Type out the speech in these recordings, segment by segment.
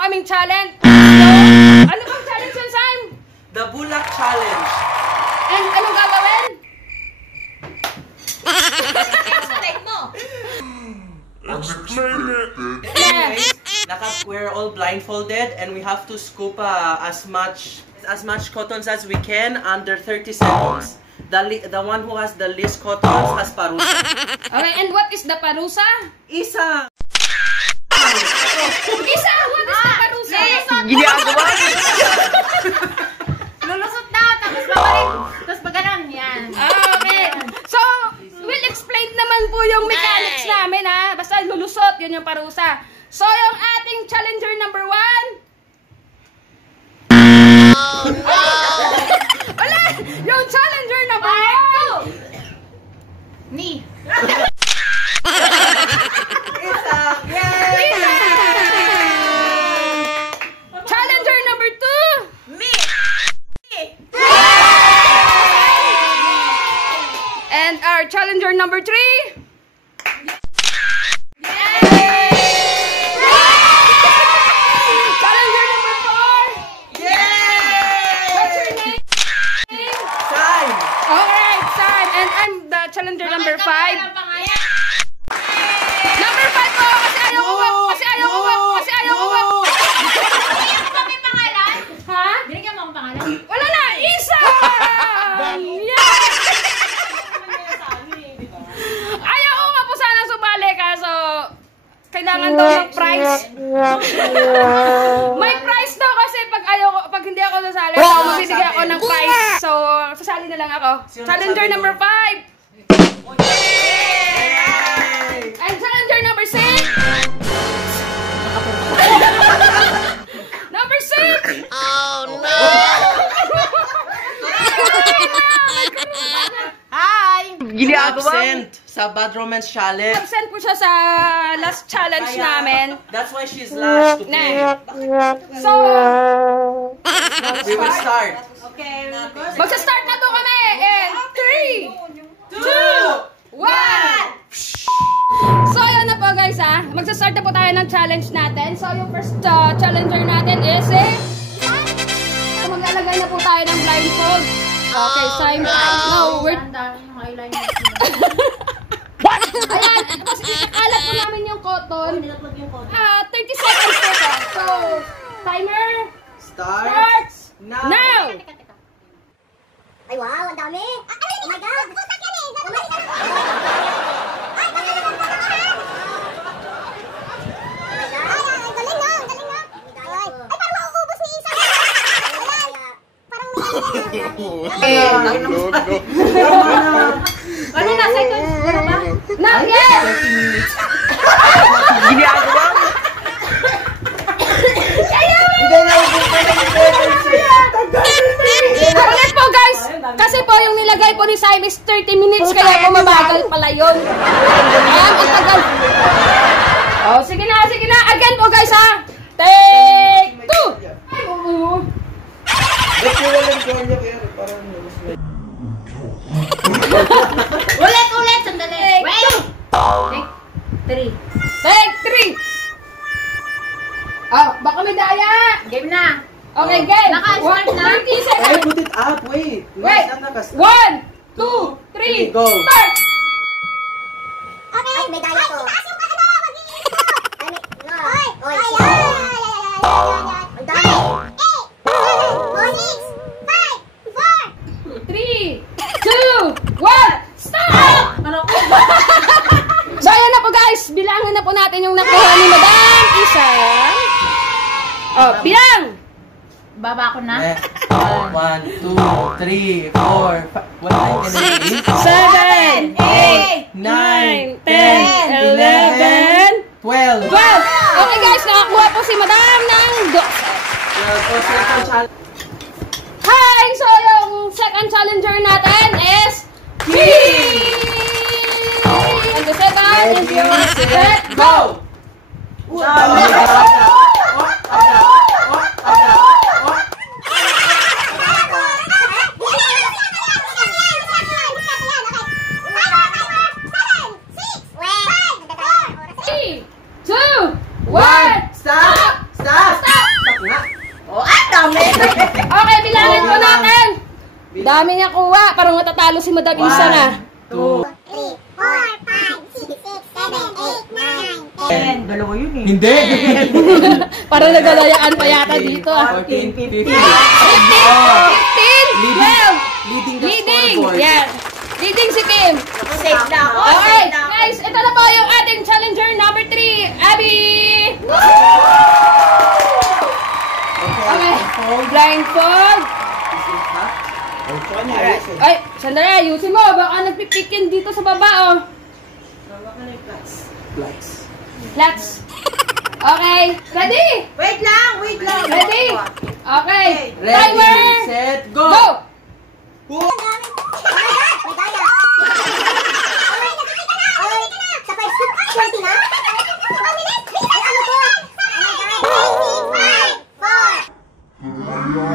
kaming challenge. Ano bang challenge yun, Sam? The Bulak Challenge. And anong gagawin? Explain mo. Anyways, we're all blindfolded and we have to scoop as much cottons as we can under 30 seconds. The one who has the least cottons has parusa. Okay, and what is the parusa? Isa! Isa! What is the parusa? Ginagawa! Lulusot na, tapos babalik. Tapos pagano'n, yan. Okay. So, we'll explain naman po yung mechanics namin, ha? Basta lulusot, yun yung parusa. So, yung ating challenger number 1. Wala! Yung challenger number 2. Ni. Isa! Yay! Isa! Challenger number 2. Me. And our challenger number 3. Challenger number 4. What's your name? Time! Alright, Sam. And I'm the challenger number 5. Number 5 po! Kasi ayaw ko wag! Kasi ayaw ko wag! Kasi ayaw ko wag! Binigyan mo kami pangalan? Ha? Binigyan mo akong pangalan? Wala na! Isa! Yeah! Ayaw ko nga po sana sumali kaso kailangan daw ng prize. May prize daw kasi pag hindi ako sasali, mabibigyan ako ng prize. So, sasali na lang ako. Challenger number 5. And challenger number 6. Number 6. Oh, no! Hi! Absent sa Bad Romance Challenge. Absent po siya sa last challenge namin. That's why she's last to play. So, We will start. Okay, magsa-start na to kami. And 3, 2, 1. So, yun na po guys ha. Magsa-start na po tayo ng challenge natin. So, yung first challenger natin is so, maglalagay na po tayo ng blindfold. Okay, Simon. No, we're... Ayan, tapos ikalat po namin yung cotton. 30 seconds po ito. So, timer starts now! Ay, wow, ang dami! Oh my God! Ano na? Seconds? Ano ba? Not yet! Ginagawa mo! Ulit po guys! Kasi po yung nilagay po ni Simon is 30 minutes kaya po mabagal pala yun. Ayan, ang tagal. Oh, sige na, sige na. Again po guys ha. Take 2! Ay, oo. Ulit! Sandali! Wait! Take 3. Take 3! Oh, baka may daya! Game na! Okay, game! Naka-start na? 30 seconds! Ay, put it up! Wait! Wait! 1, 2, 3, Go. start! Okay, ay, may daya ko. Itaas yung ano, mag-iisip ko. Ay, oy, ang dami. 8, 7, 6, 5, 4. 3, 2, 1, start! Ano ko? So, ayan na po guys. Bilangin na po natin yung nakuha ni Madam Isang. Oh, bilang! Baba ko na? 1, 2, 3, 4, 5. What time can I eat? 7, 8, 9, 10, 11, 12. 12. Okay guys, nakakuha po si Madam ng 12. Hi! So, yung second challenger natin is And the second is your set, go! Three, 2, 1, Stop! Stop! stop! Dami niya kuha. Parang matatalo si Madam Isa na. 2, 3, 4, 5, 6, 7, 8, 9, 10. Dalawa yun eh. Hindi! Parang nagalayaan pa yata dito. 14, 15. 15, 12, Leading the leading. scoreboard. Yan. Leading si Kim. Save na ako. Okay, guys, ito na po yung ating challenger number 3, Abby! Okay, blindfold. Ay, sandali, ayusin mo. Baka nagpipikin dito sa baba, oh. Flex. Let's. Okay, ready? Wait lang. Ready? Okay, Ready, timer. set, go! Go! May daya. Ay, sa first 20 na? Ang bilis! Ay, ano to? Oh my God. 5, 4.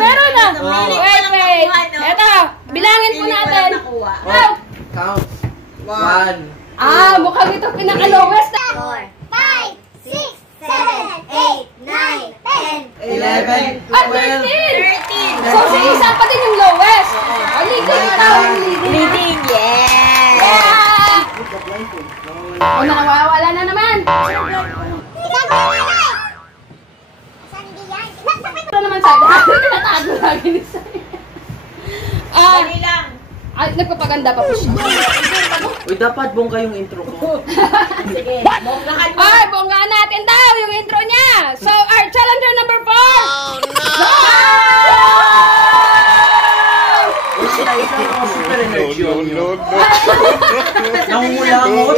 Meron na. Wait. Eto, bilangin po natin. Go! Count. 1. Mukhang ito pinaka-lowest. 4, 5, 6, 7, 8, 9, 10. 11, 13! 12. So, si Isa pa din yung lowest. Leading ito. Leading, yes! Yeah! Nawawala na naman. Ito naman sa'yo. Tinatago lagi ni sa'yo. Dali lang. Ay, nagpapaganda pa po siya. Uy, dapat bongga yung intro ko. Sige, bonggahan mo. Ay, bonggaan natin daw yung intro niya. So, our challenger number 4. Oh, Uy, sila isa ako super energy. Nangungulangot.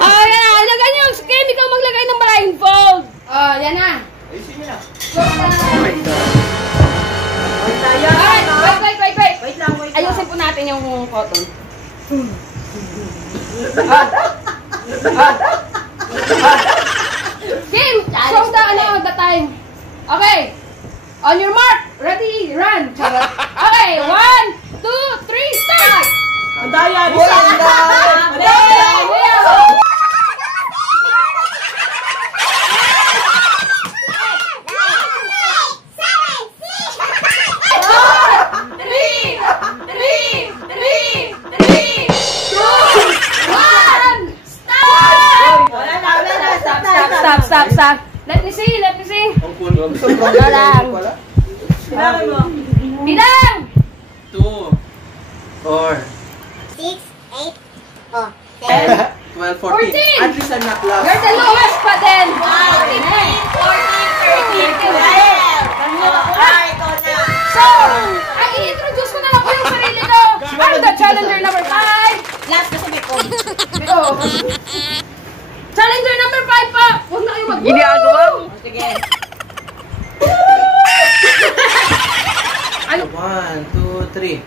Oh, yan. Lagay niyo yung skin. Ikaw maglagay ng blindfold. Oh, yan na. Ayusin niyo na. Oh my God. Wait. Wait lang. Ayusin po natin yung cotton. Kim, show the time. Okay. On your mark. Ready, run. Charot. Okay, 1, 2, 3, start. Ang daya. Stop. Let me see. Wala lang. Bilangin mo. Bilang. 2, 4, 6, 8, oh, 12, 14. 14. At least I'm not last. You're the lowest pa din. 13. So, ay i-introduce ko na lang po yung sarili ko. I'm the challenger number 5. Last kasi may code. Challenger number 5 pa. Huwag na kayo mag-woo. Sige. 1, 2, 3.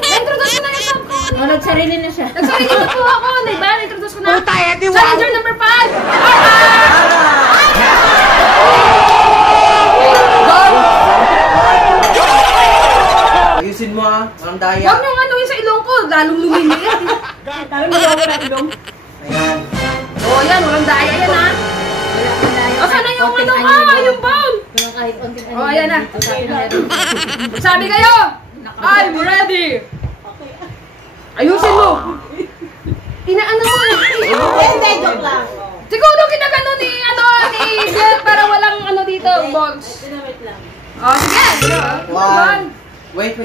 Na-introduce ko na yung sub ko. Nagsarili na siya. Nagsarili na po ako. Diba? Na-introduce ko na. Challenger number 5. Ayusin mo ah. Walang daya. Huwag niyong ano yung sa ilong ko. Lalong lumiliit. Parang nawawala ilong. Ayan. Oh, yan. Walang daya yan, ha? O, sana yung ano? Yung bone. Oh, ayan na. Sabi kayo, I'm ready. Ayusin mo. Inaano mo. Hindi, joke lang. Siguro kinagano ni Gel para walang dito, box. Wait lang. Oh, sige. 1. Wait. 1,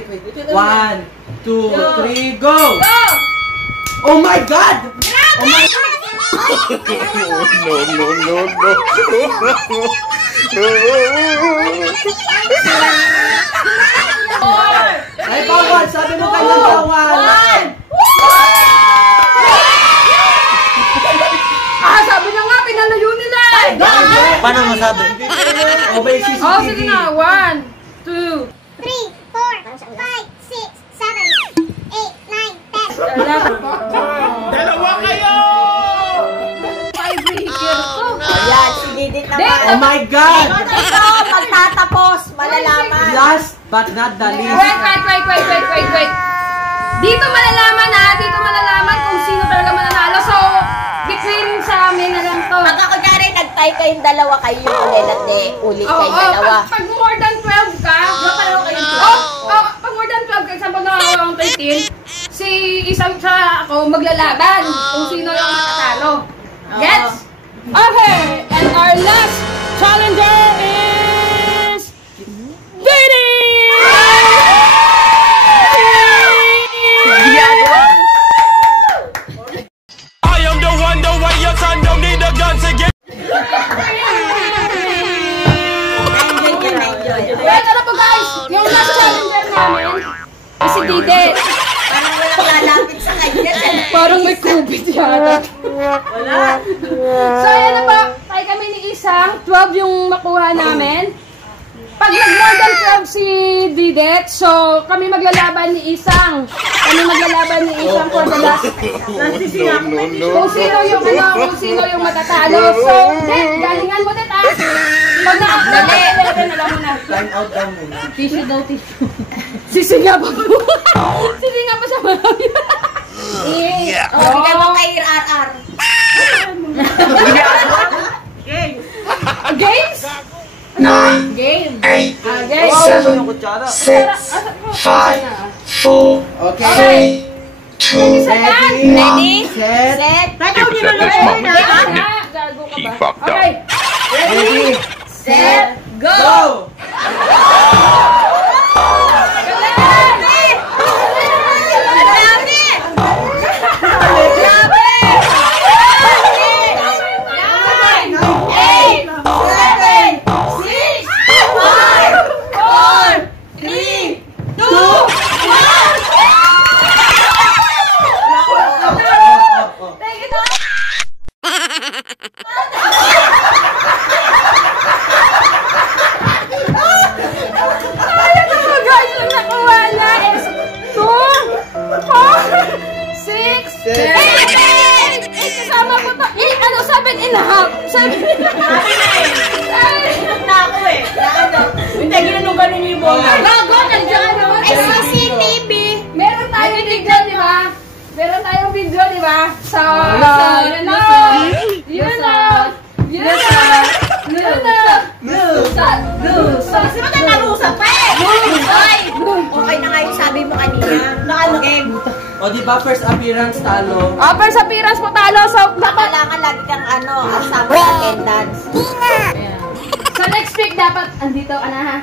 2, 3, go! Go! Oh my God! Oh my Ay, bawal! Sabi mo kanyang bawal! Sabi niya nga, pinalayo nila. Paano masabi? Obey si Oh, sige na. 1, 2. 3, 4, 5, 6, 7, 8, 9, 10. Dalawa kayo! Tiebreaker to. Ayan, si Didit naman. Oh my God! Ito, pagtatapos, malalaman. Last but not the least. Wait. Dito malalaman kung sino talaga mananalo. So, between sa amin na lang to. Pag ako dyan nag-tie kayong dalawa kayo ulit at ulit kayong dalawa. Pag more than 12 ka, pag more than 12 ka, example na ako 13, si isang sa ako maglalaban kung sino yung matatalo. Gets? Okay, and our last challenger is Didi! I am the one, the way your son don't need a gun to get. Well, ano po guys, yung last challenger namin is si Didi. Parang walang lalapit sa kanya. Parang may COVID yata. Wala. So, ayan na po. Tayo kami ni Isang. 12 yung makuha namin. Pag nag-more than 12 si Didet, so kami maglalaban ni Isang. For the last. Kung sino yung matatalo. So, Det, galingan mo, Det, ah. Pag na-11, alam mo na. Time out daw muna. Tissue. Sisinga pa po. Sisinga pa sa marami. Bigay mo kay RR. Games? Game. Games. Wow, yung kutsara. 6, 5, 4, Okay. 3, Ready? Set. Tataw niyo na lang. Gago ka He ba? fucked up. Okay. Ready. Set. Go. Go! Meron tayong video, di ba? So, yun na. Kasi magkakausap pa eh. Okay na nga yung sabi mo kanina. Game. O di ba first appearance talo? First appearance mo talo. So, dapat Kailangan lagi kang kasama sa attendance. so next week dapat andito ka na ha.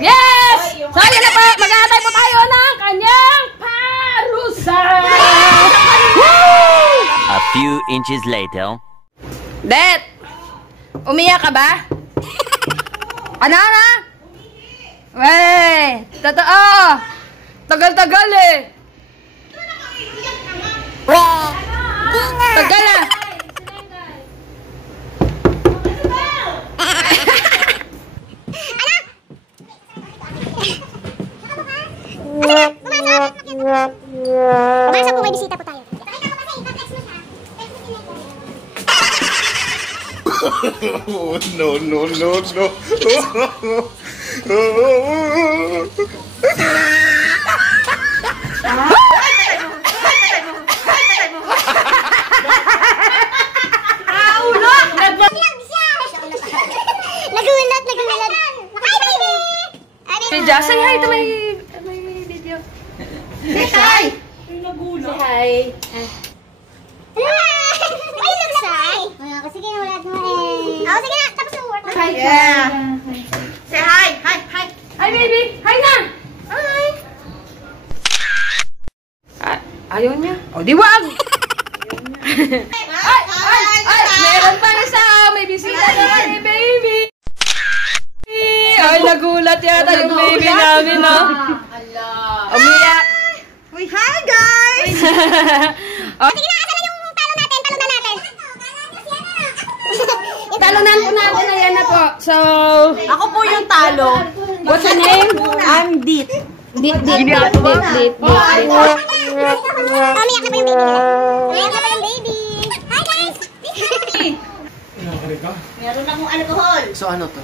Yes! So, yun na po. Mag-aantay po tayo ng kanyang parusa. A few inches later. Det! Umiyak ka ba? Ano na? Wey! Totoo! Tagal-tagal eh! Tagal ah! Pumasok po, may bisita po tayo. No. Nagulat. Hi, baby! Pidya, say hi to my video. Say hi. Say hi. Ay, nagsay! Sige na, wala mo eh. Sige na, tapos yung work. Hi, Yeah. Say hi. Hi. Hi, baby! Hi na! Hi. Ayaw niya. O, di wag! Ay! Meron pa isa! May bisita na ni baby! Ay, nagulat yata yung baby namin, no? Umiyak! Uy, hi guys! Sige na, asan na yung talo natin? Talunan po natin na yan na po. So, Ako po yung talo. what's your name? I'm Dit. Dit. Umiyak na po yung baby. Hi, guys! Meron akong alcohol. So ano to?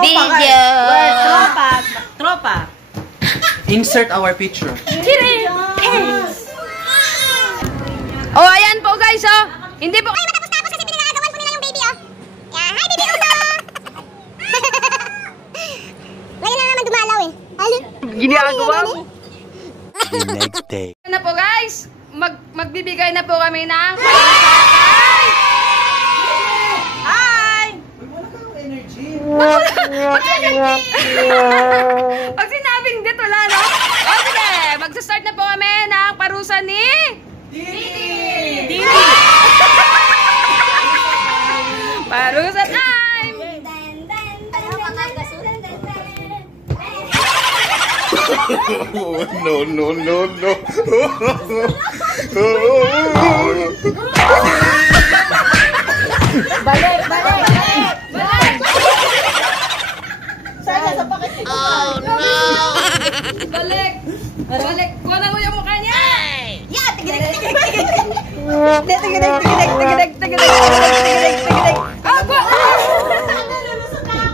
Video. Tropa. insert our picture. Oh, ayan po guys, oh. Hindi po. Ay, matapos-tapos kasi pinagagawan po nila yung baby, oh. Yeah, hi, baby Uso! Ngayon na naman dumalaw, eh. Halo? Ginagawa mo. The next day. Na po guys, magbibigay na po kami ng pag sinabing dit, wala, no? O sige, magsa-start na po kami ng parusa ni Didi! Parusa time! No, no, no, no. Balik, balik, balik. Balik! Sana sa pakit ito. Oh, Balik! Balik! Wala mo yung mukha niya! Yeah, tigilig, tigilig, tigilig. Tigilig, tigilig, tigilig, tigilig, tigilig. Aba!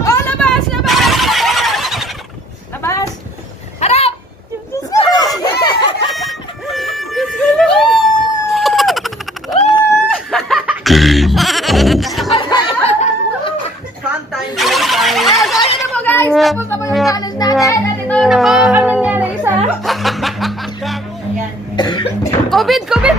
Oh, labas! Labas! Labas! Harap! Fun time, fun time. So, yun na po guys! Tapos na po yung challenge natin! At ito na po ang nangyari sa... COVID! COVID!